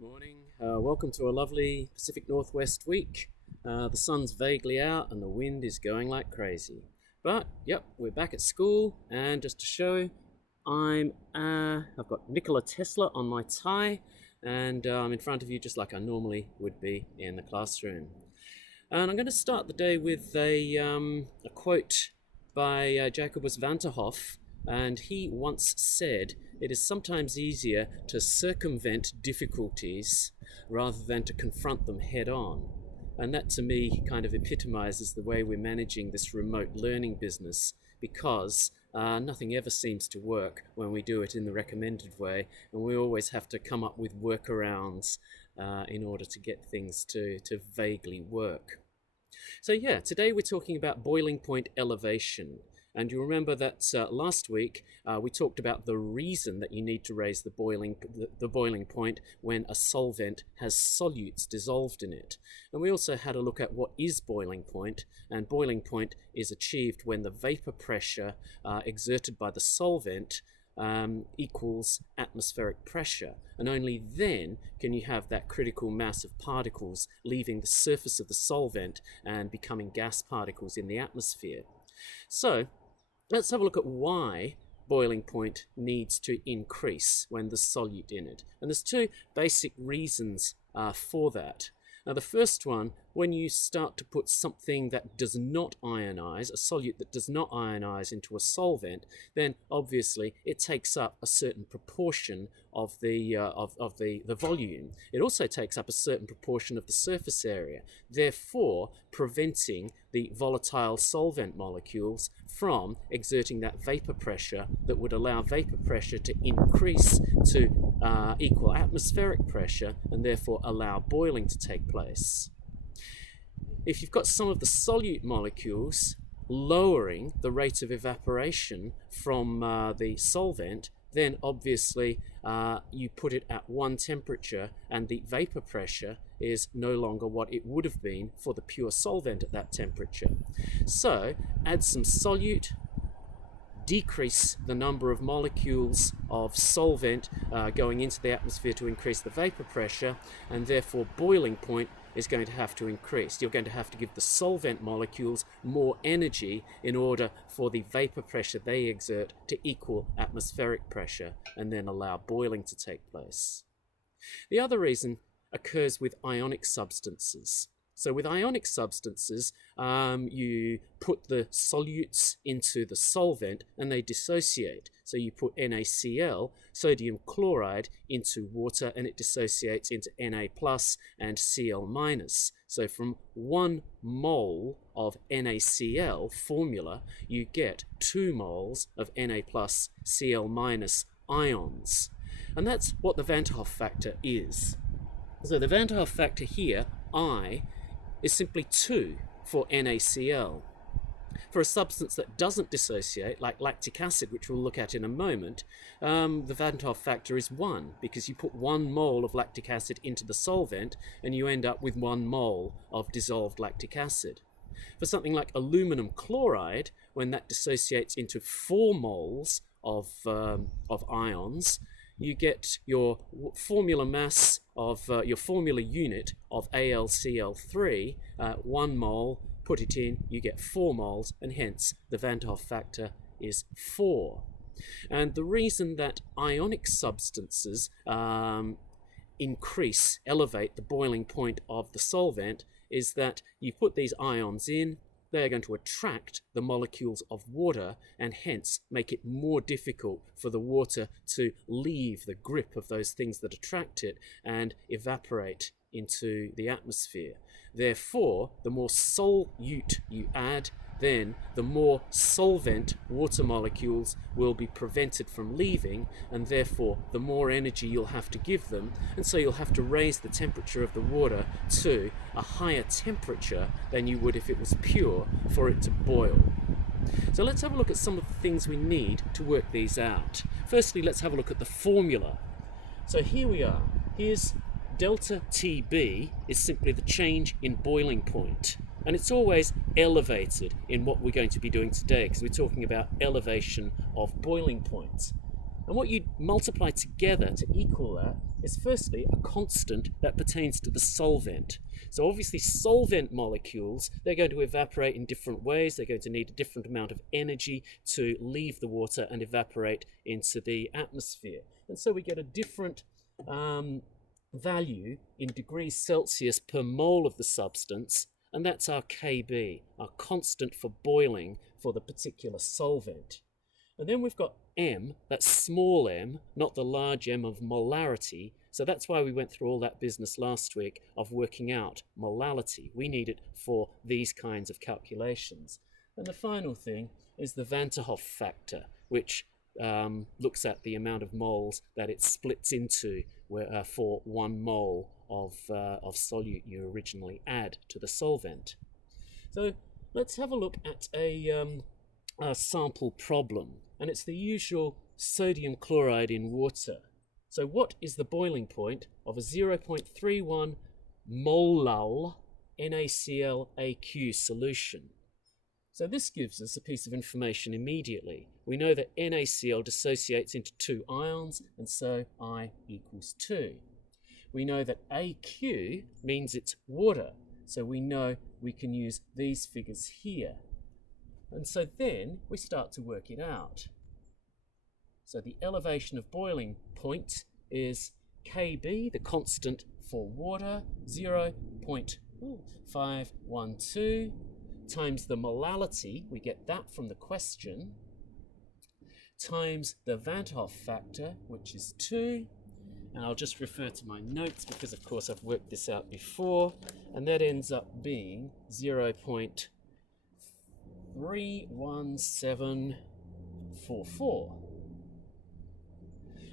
Morning. Welcome to a lovely Pacific Northwest week. The sun's vaguely out and the wind is going like crazy. But, yep, we're back at school, and just to show, I've got Nikola Tesla on my tie, and I'm in front of you just like I normally would be in the classroom. And I'm going to start the day with a quote by Jacobus Vant, Hoff, and he once said, "It is sometimes easier to circumvent difficulties rather than to confront them head on." And that to me kind of epitomizes the way we're managing this remote learning business, because nothing ever seems to work when we do it in the recommended way, and we always have to come up with workarounds in order to get things to vaguely work. So yeah, today we're talking about boiling point elevation. And you remember that last week we talked about the reason that you need to raise the boiling point when a solvent has solutes dissolved in it. And we also had a look at what is boiling point, and boiling point is achieved when the vapor pressure exerted by the solvent equals atmospheric pressure, and only then can you have that critical mass of particles leaving the surface of the solvent and becoming gas particles in the atmosphere. So let's have a look at why boiling point needs to increase when there's solute in it. And there's two basic reasons for that. Now the first one, when you start to put something that does not ionize, a solute that does not ionize into a solvent, then obviously it takes up a certain proportion of the volume. It also takes up a certain proportion of the surface area, therefore preventing the volatile solvent molecules from exerting that vapor pressure that would allow vapor pressure to increase to equal atmospheric pressure, and therefore allow boiling to take place. If you've got some of the solute molecules lowering the rate of evaporation from the solvent, then obviously you put it at one temperature and the vapor pressure is no longer what it would have been for the pure solvent at that temperature. So add some solute, decrease the number of molecules of solvent going into the atmosphere to increase the vapor pressure, and therefore boiling point is going to have to increase. You're going to have to give the solvent molecules more energy in order for the vapor pressure they exert to equal atmospheric pressure, and then allow boiling to take place. The other reason occurs with ionic substances. So with ionic substances, you put the solutes into the solvent and they dissociate. So you put NaCl, sodium chloride, into water and it dissociates into Na plus and Cl minus. So from 1 mole of NaCl formula, you get 2 moles of Na plus Cl minus ions. And that's what the Van 't Hoff factor is. So the Van 't Hoff factor here, I, is simply 2 for NaCl. For a substance that doesn't dissociate, like lactic acid, which we'll look at in a moment, the Van 't Hoff factor is 1, because you put 1 mole of lactic acid into the solvent and you end up with 1 mole of dissolved lactic acid. For something like aluminum chloride, when that dissociates into 4 moles of ions, you get your formula mass of your formula unit of AlCl3, 1 mole, put it in, you get 4 moles, and hence the Van 't Hoff factor is 4. And the reason that ionic substances elevate the boiling point of the solvent is that you put these ions in, they are going to attract the molecules of water and hence make it more difficult for the water to leave the grip of those things that attract it and evaporate into the atmosphere. Therefore, the more solute you add, then the more solvent water molecules will be prevented from leaving, and therefore the more energy you'll have to give them, and so you'll have to raise the temperature of the water to a higher temperature than you would if it was pure for it to boil. So let's have a look at some of the things we need to work these out. Firstly, let's have a look at the formula. So here we are. Here's delta TB is simply the change in boiling point. And it's always elevated in what we're going to be doing today, because we're talking about elevation of boiling points. And what you multiply together to equal that is firstly a constant that pertains to the solvent. So obviously solvent molecules, they're going to evaporate in different ways. They're going to need a different amount of energy to leave the water and evaporate into the atmosphere. And so we get a different value in degrees Celsius per mole of the substance, and that's our Kb, our constant for boiling for the particular solvent. And then we've got m, that's small m, not the large M of molarity. So that's why we went through all that business last week of working out molality. We need it for these kinds of calculations. And the final thing is the Vant Hoff factor, which looks at the amount of moles that it splits into for 1 mole of solute you originally add to the solvent. So let's have a look at a sample problem, and it's the usual sodium chloride in water. So what is the boiling point of a 0.31 molal NaClAq solution? So this gives us a piece of information immediately. We know that NaCl dissociates into 2 ions, and so I equals 2. We know that Aq means it's water, so we know we can use these figures here. And so then we start to work it out. So the elevation of boiling point is Kb, the constant for water, 0.512, times the molality, we get that from the question, times the Vant Hoff factor, which is 2, and I'll just refer to my notes because of course I've worked this out before, and that ends up being 0.31744.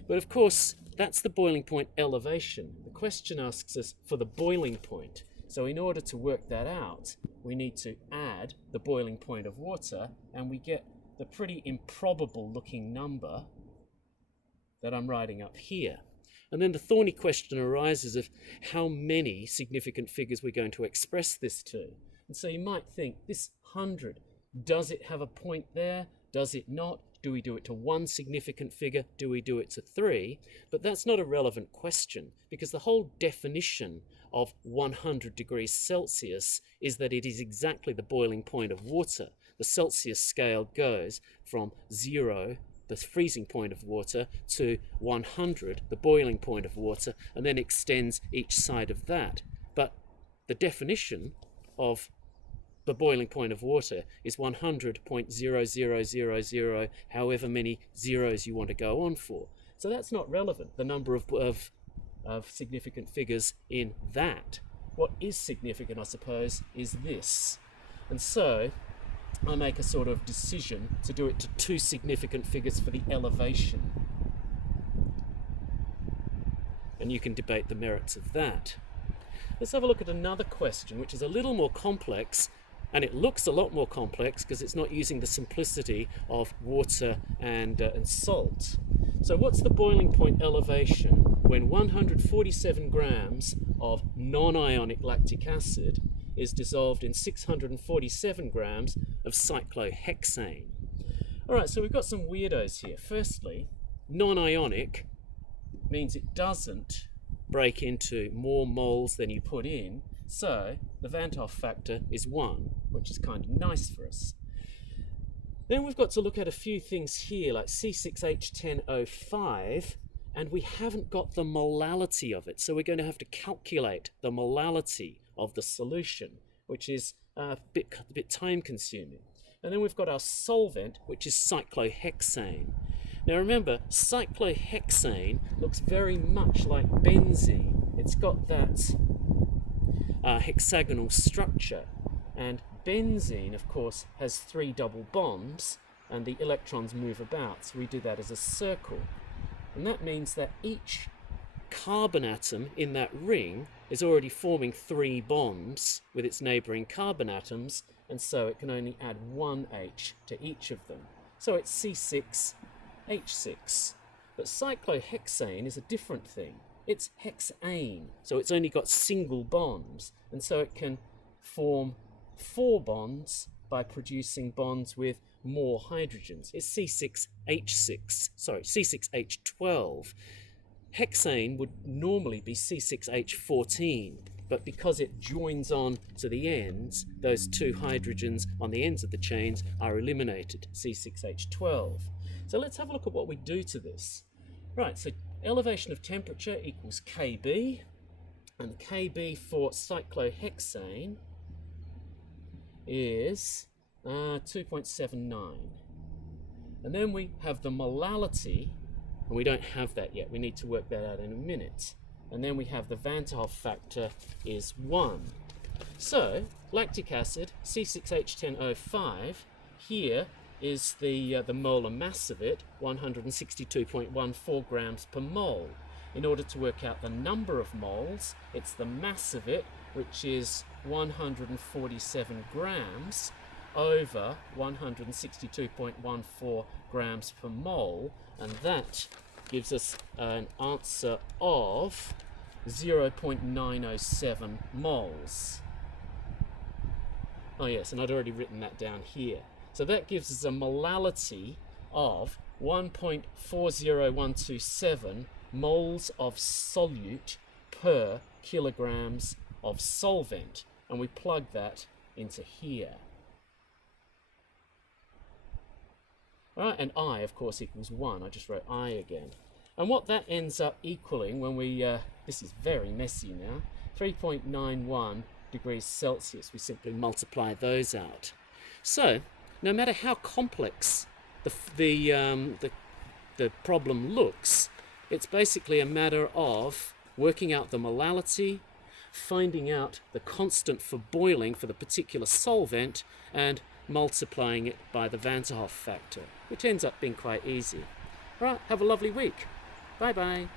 But of course, that's the boiling point elevation. The question asks us for the boiling point. So in order to work that out, we need to add the boiling point of water, and we get the pretty improbable looking number that I'm writing up here. And then the thorny question arises of how many significant figures we're going to express this to. And so you might think, this 100, does it have a point there? Does it not? Do we do it to 1 significant figure? Do we do it to 3? But that's not a relevant question, because the whole definition of 100 degrees Celsius is that it is exactly the boiling point of water. The Celsius scale goes from 0, the freezing point of water, to 100, the boiling point of water, and then extends each side of that. But the definition of the boiling point of water is 100.0000, however many zeros you want to go on for. So that's not relevant, the number of significant figures in that. What is significant, I suppose, is this. And so I make a sort of decision to do it to 2 significant figures for the elevation. And you can debate the merits of that. Let's have a look at another question, which is a little more complex, and it looks a lot more complex because it's not using the simplicity of water and salt. So what's the boiling point elevation when 147 grams of non-ionic lactic acid is dissolved in 647 grams of cyclohexane? All right, so we've got some weirdos here. Firstly, non-ionic means it doesn't break into more moles than you put in, so the Vant Hoff factor is 1, which is kind of nice for us. Then we've got to look at a few things here, like C6H10O5, and we haven't got the molality of it, so we're going to have to calculate the molality of the solution, which is a bit time-consuming. And then we've got our solvent, which is cyclohexane. Now remember, cyclohexane looks very much like benzene. It's got that hexagonal structure, and benzene, of course, has 3 double bonds, and the electrons move about, so we do that as a circle. And that means that each carbon atom in that ring is already forming 3 bonds with its neighbouring carbon atoms, and so it can only add 1 H to each of them. So it's C6H6. But cyclohexane is a different thing. It's hexane, so it's only got single bonds, and so it can form 4 bonds by producing bonds with more hydrogens. It's C6H12. hexane would normally be C6H14, but because it joins on to the ends, those two hydrogens on the ends of the chains are eliminated, C6H12. So let's have a look at what we do to this. Right, so elevation of temperature equals Kb, and Kb for cyclohexane is 2.79. And then we have the molality, and we don't have that yet. We need to work that out in a minute. And then we have the Vant factor is 1. So, lactic acid, C6H10O5, here is the molar mass of it, 162.14 grams per mole. In order to work out the number of moles, it's the mass of it, which is 147 grams over 162.14 grams per mole, and that gives us an answer of 0.907 moles. Oh yes, and I'd already written that down here. So that gives us a molality of 1.40127 moles of solute per kilograms of solvent, and we plug that into here. Right, and I, of course, equals 1. I just wrote I again. And what that ends up equaling when we, this is very messy now, 3.91 degrees Celsius. We simply multiply those out. So, no matter how complex the problem looks, it's basically a matter of working out the molality, finding out the constant for boiling for the particular solvent, and multiplying it by the Vant factor, which ends up being quite easy. Right, have a lovely week. Bye bye.